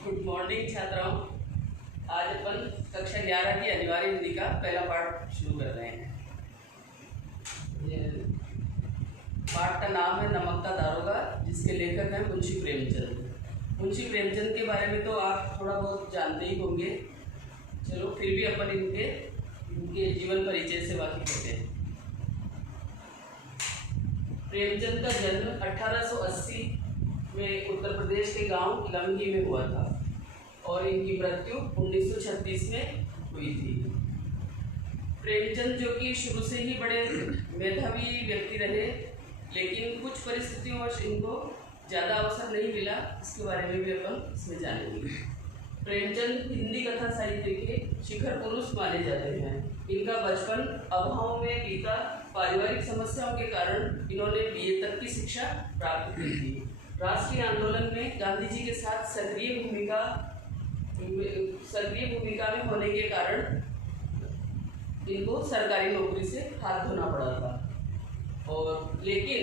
Good morning छात्राओं। आज अपन कक्षा 11 की अनिवार्य हिंदी का पहला पाठ शुरू कर रहे हैं। ये पाठ का नाम है नमक का दारोगा, जिसके लेखक हैं मुंशी प्रेमचंद। मुंशी प्रेमचंद के बारे में तो आप थोड़ा बहुत जानते ही होंगे, चलो फिर भी अपन इनके जीवन परिचय से वाकिफ होते हैं। प्रेमचंद का जन्म 1880 में उत्तर प्रदेश के गांव लमही में हुआ था और इनकी मृत्यु 1936 में हुई थी। प्रेमचंद जो कि शुरू से ही बड़े मेधावी व्यक्ति रहे, लेकिन कुछ परिस्थितियोंवश इनको ज़्यादा अवसर नहीं मिला, इसके बारे में भी अपन इसमें जानेंगे। प्रेमचंद हिंदी कथा साहित्य के शिखर पुरुष माने जाते हैं। इनका बचपन अभाव में बीता। पारिवारिक समस्याओं के कारण इन्होंने BA तक की शिक्षा प्राप्त की थी। राष्ट्रीय आंदोलन में गांधी जी के साथ सक्रिय भूमिका में होने के कारण इनको सरकारी नौकरी से हाथ धोना पड़ा था, और लेकिन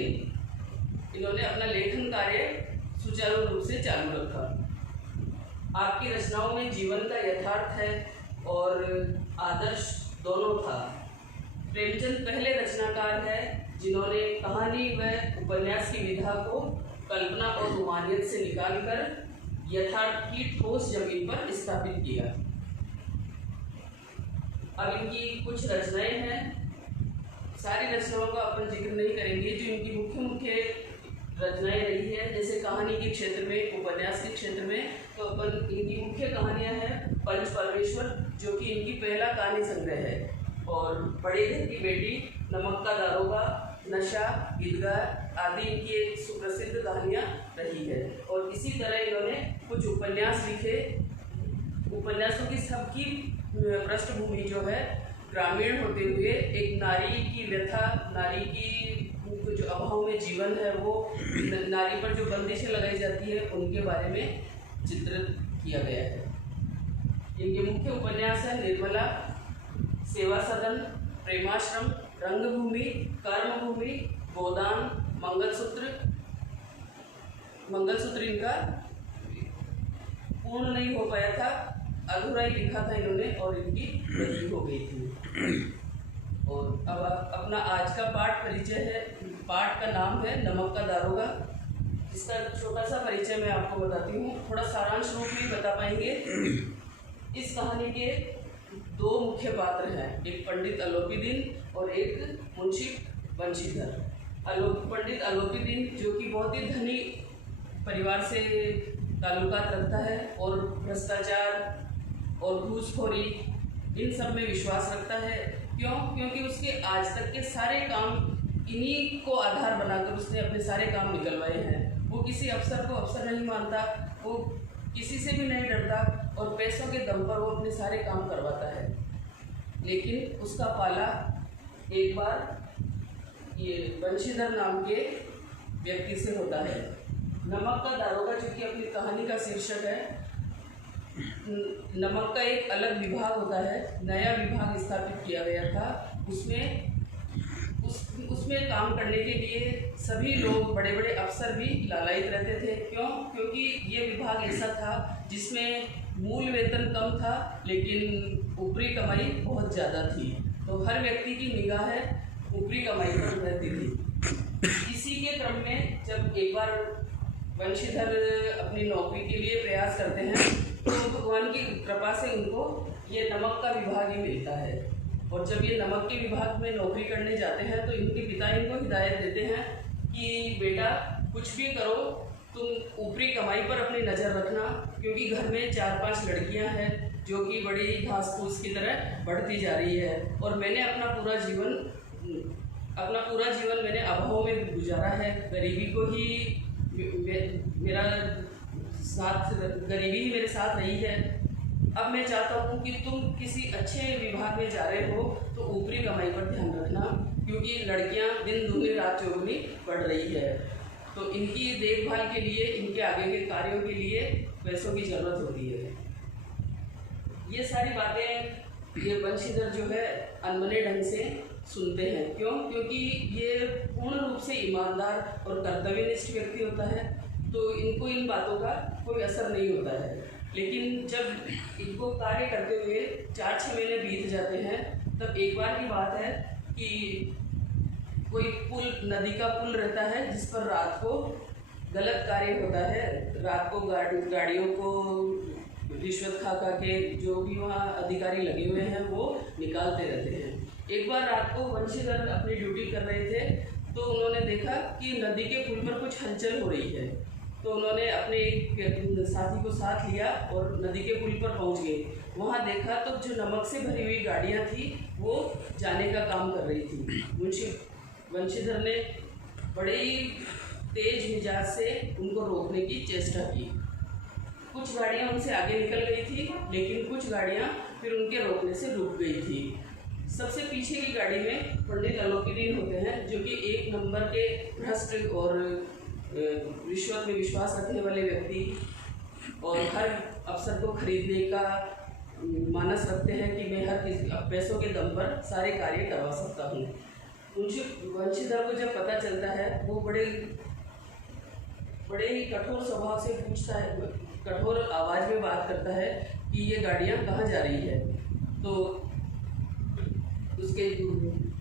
इन्होंने अपना लेखन कार्य सुचारू रूप से चालू रखा। आपकी रचनाओं में जीवन का यथार्थ है और आदर्श दोनों था। प्रेमचंद पहले रचनाकार हैं जिन्होंने कहानी व उपन्यास की विधा को कल्पना और रोमानियत से निकालकर यथार्थ की ठोस जमीन पर स्थापित किया। अब इनकी कुछ रचनाएं हैं। सारी रचनाओं का अपन जिक्र नहीं करेंगे। जो इनकी मुख्य रचनाएं रही है, जैसे कहानी के क्षेत्र में, उपन्यास के क्षेत्र में, तो अपन इनकी मुख्य कहानियां हैं पंच परमेश्वर, जो कि इनकी पहला कहानी संग्रह है, और बड़े घर की बेटी, नमक का दारोगा, नशा, ईदगाह आदि इनकी एक सुप्रसिद्ध कहानियाँ रही है। और इसी तरह इन्होंने कुछ उपन्यास लिखे। उपन्यासों की सबकी पृष्ठभूमि जो है ग्रामीण होते हुए एक नारी की व्यथा, नारी की जो अभाव में जीवन है, वो नारी पर जो बंदिशें लगाई जाती है, उनके बारे में चित्रित किया गया है। इनके मुख्य उपन्यास है निर्मला, सेवा सदन, प्रेमाश्रम, रंगभूमि, कर्मभूमि, गोदान, मंगलसूत्र। मंगलसूत्र इनका पूर्ण नहीं हो पाया था, अधूरा ही लिखा था इन्होंने, और इनकी मृत्यु हो गई थी। और अब अपना आज का पाठ परिचय है। पाठ का नाम है नमक का दारोगा। इसका छोटा सा परिचय मैं आपको बताती हूँ, थोड़ा सारांश रूप में बता पाएंगे। इस कहानी के दो मुख्य पात्र हैं, एक पंडित अलोपीदीन और एक मुंशी बंशीधर। पंडित अलोपीदीन जो कि बहुत ही धनी परिवार से ताल्लुकात रखता है और भ्रष्टाचार और घूसखोरी इन सब में विश्वास रखता है। क्योंकि उसके आज तक के सारे काम इन्हीं को आधार बनाकर उसने अपने सारे काम निकलवाए हैं। वो किसी अफसर को अफसर नहीं मानता, वो किसी से भी नहीं डरता, और पैसों के दम पर वो अपने सारे काम करवाता है। लेकिन उसका पाला एक बार ये बंशीधर नाम के व्यक्ति से होता है। नमक का दारोगा जो कि अपनी कहानी का शीर्षक है, नमक का एक अलग विभाग होता है, नया विभाग स्थापित किया गया था। उसमें काम करने के लिए सभी लोग, बड़े बड़े अफसर भी लालायित रहते थे। क्योंकि ये विभाग ऐसा था जिसमें मूल वेतन कम था, लेकिन ऊपरी कमाई बहुत ज़्यादा थी। तो हर व्यक्ति की निगाह ऊपरी कमाई पर रहती थी। इसी के क्रम में जब एक बार बंशीधर अपनी नौकरी के लिए प्रयास करते हैं, तो भगवान की कृपा से उनको ये नमक का विभाग ही मिलता है। और जब ये नमक के विभाग में नौकरी करने जाते हैं, तो इनके पिता इनको हिदायत देते हैं कि बेटा कुछ भी करो, तुम ऊपरी कमाई पर अपनी नज़र रखना, क्योंकि घर में 4-5 लड़कियां हैं जो कि बड़ी घास फूस की तरह बढ़ती जा रही है, और मैंने अपना पूरा जीवन मैंने अभाव में गुजारा है। गरीबी ही मेरे साथ रही है। अब मैं चाहता हूँ कि तुम किसी अच्छे विभाग में जा रहे हो तो ऊपरी कमाई पर ध्यान रखना, क्योंकि लड़कियाँ दिन दूनी रात चौगुनी बढ़ रही है। तो इनकी देखभाल के लिए, इनके आगे के कार्यों के लिए पैसों की ज़रूरत होती है। ये सारी बातें ये बंशीधर जो है अनबने ढंग से सुनते हैं। क्योंकि ये पूर्ण रूप से ईमानदार और कर्तव्यनिष्ठ व्यक्ति होता है, तो इनको इन बातों का कोई असर नहीं होता है। लेकिन जब इनको कार्य करते हुए 4-6 महीने बीत जाते हैं, तब एक बार की बात है कि कोई पुल, नदी का पुल रहता है जिस पर रात को गलत कार्य होता है। रात को गाड़ियों को रिश्वत खा के जो भी वहाँ अधिकारी लगे हुए हैं वो निकालते रहते हैं। एक बार रात को वंशीधर अपनी ड्यूटी कर रहे थे तो उन्होंने देखा कि नदी के पुल पर कुछ हलचल हो रही है। तो उन्होंने अपने एक साथी को साथ लिया और नदी के पुल पर पहुंच गए। वहां देखा तो जो नमक से भरी हुई गाड़ियां थी वो जाने का काम कर रही थी। वंशीधर ने बड़े ही तेज मिजाज से उनको रोकने की चेष्टा की। कुछ गाड़ियां उनसे आगे निकल गई थी, लेकिन कुछ गाड़ियां फिर उनके रोकने से रुक गई थी। सबसे पीछे की गाड़ी में पंडित अलोपीदीन होते हैं, जो कि एक नंबर के भ्रष्ट और रिश्वत में विश्वास रखने वाले व्यक्ति और हर अफसर को खरीदने का मानस रखते हैं कि मैं हर किसी पैसों के दम पर सारे कार्य करवा सकता हूँ। वंशीधर को जब पता चलता है वो बड़े ही कठोर स्वभाव से पूछता है, कठोर आवाज़ में बात करता है कि ये गाड़ियाँ कहाँ जा रही है। तो उसके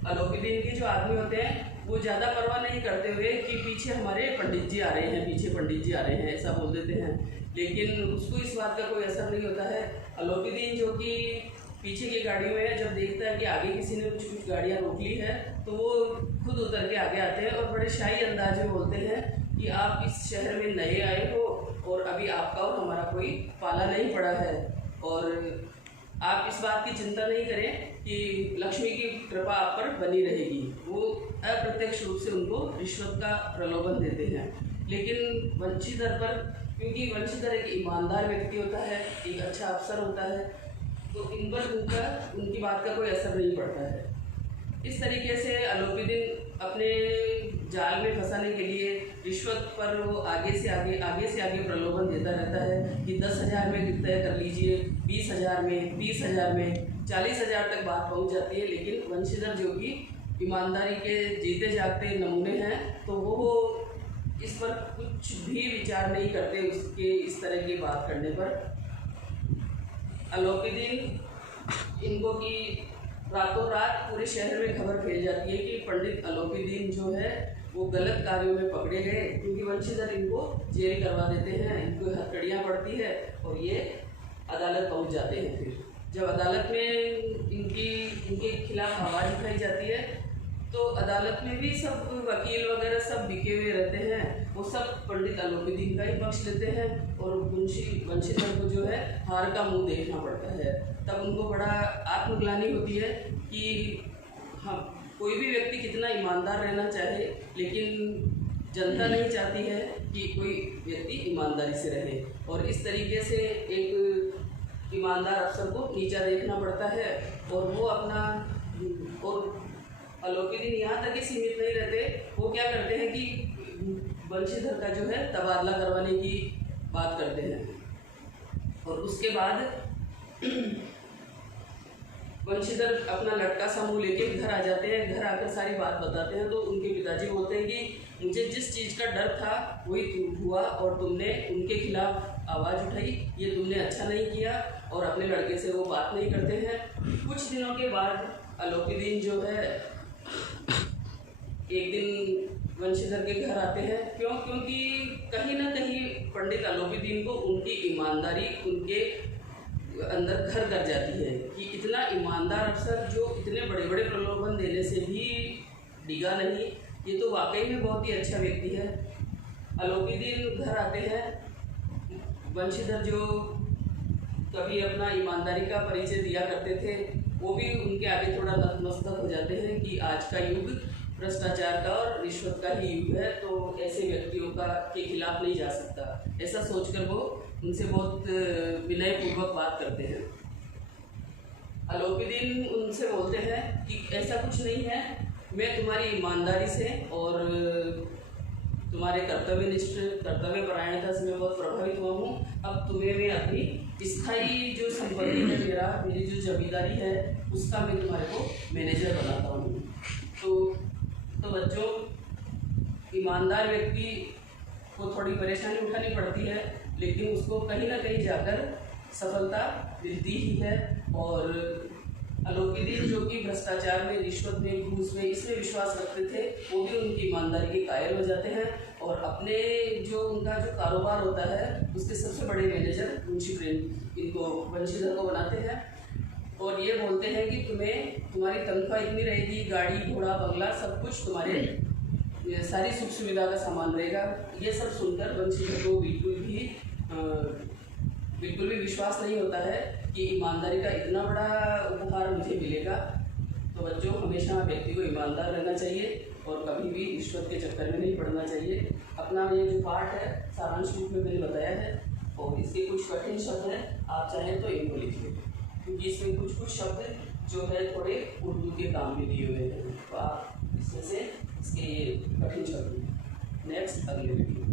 अलोपीदीन के जो आदमी होते हैं वो ज़्यादा परवाह नहीं करते हुए कि पीछे हमारे पंडित जी आ रहे हैं, पीछे पंडित जी आ रहे हैं, ऐसा बोल देते हैं। लेकिन उसको इस बात का कोई असर नहीं होता है। अलोपीदीन जो कि पीछे की गाड़ियों में जब देखता है कि आगे किसी ने कुछ गाड़ियाँ रोक ली है तो वो खुद उतर के आगे आते हैं और बड़े शाही अंदाज में बोलते हैं कि आप इस शहर में नए आए हो और अभी आपका और हमारा कोई पाला नहीं पड़ा है, और आप इस बात की चिंता नहीं करें कि लक्ष्मी की कृपा आप पर बनी रहेगी। वो अप्रत्यक्ष रूप से उनको रिश्वत का प्रलोभन देते हैं। लेकिन वंशीधर पर, क्योंकि वंशीधर एक ईमानदार व्यक्ति होता है, एक अच्छा अफसर होता है, तो इन पर उनकी बात का कोई असर नहीं पड़ता है। इस तरीके से अलोपीदीन अपने जाल में फंसाने के लिए रिश्वत पर वो आगे से आगे प्रलोभन देता रहता है कि 10,000 में तय कर लीजिए, 20,000 में, 30,000 में, 40,000 तक बात पहुंच जाती है। लेकिन वंशीधर जो कि ईमानदारी के जीते जागते नमूने हैं तो वो इस पर कुछ भी विचार नहीं करते उसके इस तरह की बात करने पर। अलोपीदीन इनको कि रातों रात पूरे शहर में खबर फैल जाती है कि पंडित अलोपीदीन जो है वो गलत कार्यों में पकड़े गए, क्योंकि वंशीधर इनको जेल करवा देते हैं, इनको हथकड़ियाँ पड़ती है और ये अदालत पहुंच जाते हैं। फिर जब अदालत में इनके खिलाफ आवाज़ उठाई जाती है तो अदालत में भी सब वकील वगैरह सब बिके हुए रहते हैं, वो सब पंडित अलोपीदीन का ही पक्ष लेते हैं और वंशीधर को जो है हार का मुंह देखना पड़ता है। तब उनको बड़ा आत्मग्लानि होती है कि हाँ, कोई भी व्यक्ति कितना ईमानदार रहना चाहे, लेकिन जनता नहीं चाहती है कि कोई व्यक्ति ईमानदारी से रहे, और इस तरीके से एक ईमानदार अफसर को नीचा देखना पड़ता है। और वो और अलोपीदीन यहाँ तक ही सीमित नहीं रहते, वो क्या करते हैं कि वंशीधर का जो है तबादला करवाने की बात करते हैं। और उसके बाद वंशीधर अपना लटका सा मुँह लेके घर आ जाते हैं। घर आकर सारी बात बताते हैं तो उनके पिताजी बोलते हैं कि मुझे जिस चीज़ का डर था वही हुआ, और तुमने उनके खिलाफ आवाज़ उठाई, ये तुमने अच्छा नहीं किया। और अपने लड़के से वो बात नहीं करते हैं। कुछ दिनों के बाद अलोपीदीन जो है एक दिन वंशीधर के घर आते हैं। क्योंकि कहीं ना कहीं पंडित अलोपीदीन को उनकी ईमानदारी उनके अंदर घर कर जाती है कि इतना ईमानदार अफसर जो इतने बड़े बड़े प्रलोभन देने से भी डिगा नहीं, ये तो वाकई में बहुत ही अच्छा व्यक्ति है। अलोपीदीन घर आते हैं। वंशीधर जो कभी अपना ईमानदारी का परिचय दिया करते थे वो भी उनके आगे थोड़ा नतमस्तक हो जाते हैं कि आज का युग भ्रष्टाचार का और रिश्वत का ही युग है, तो ऐसे व्यक्तियों के खिलाफ नहीं जा सकता। ऐसा सोचकर वो उनसे बहुत विनयपूर्वक बात करते हैं। अलोपीदीन उनसे बोलते हैं कि ऐसा कुछ नहीं है, मैं तुम्हारी ईमानदारी से और तुम्हारे कर्तव्यनिष्ठ कर्तव्यपरायणता से मैं बहुत प्रभावित हुआ हूँ। अब तुम्हें मैं अपनी स्थायी जो संपत्ति है, मेरी जो जमींदारी है, उसका मैं तुम्हारे को मैनेजर बनाता हूँ। तो बच्चों, ईमानदार व्यक्ति को थोड़ी परेशानी उठानी पड़ती है, लेकिन उसको कहीं ना कहीं जाकर सफलता मिलती ही है। और अलोपीदीन जो कि भ्रष्टाचार में, रिश्वत में, घूस में, इसमें विश्वास रखते थे, वो भी उनकी ईमानदारी के कायल हो जाते हैं और अपने जो उनका जो कारोबार होता है उसके सबसे बड़े मैनेजर मुंशी प्रेम इनको वंशीधर को बनाते हैं और ये बोलते हैं कि तुम्हारी तनख्वाह इतनी रहेगी, गाड़ी घोड़ा बंगला सब कुछ तुम्हारे सारी सुख सुविधा का सामान रहेगा। ये सब सुनकर वंशीधर को बिल्कुल भी विश्वास नहीं होता है कि ईमानदारी का इतना बड़ा उपहार मुझे मिलेगा। तो बच्चों, हमेशा व्यक्ति को ईमानदार रहना चाहिए और कभी भी रिश्वत के चक्कर में नहीं पड़ना चाहिए। अपना ये जो पाठ है सारांश रूप में मैंने बताया है और इसके कुछ कठिन शब्द हैं, आप चाहें तो इनको लिखिए, क्योंकि इसमें कुछ शब्द जो है थोड़े उर्दू के काम में दिए हुए हैं, तो आप इसमें से इसके कठिन शब्द नेक्स्ट अगले वीडियो।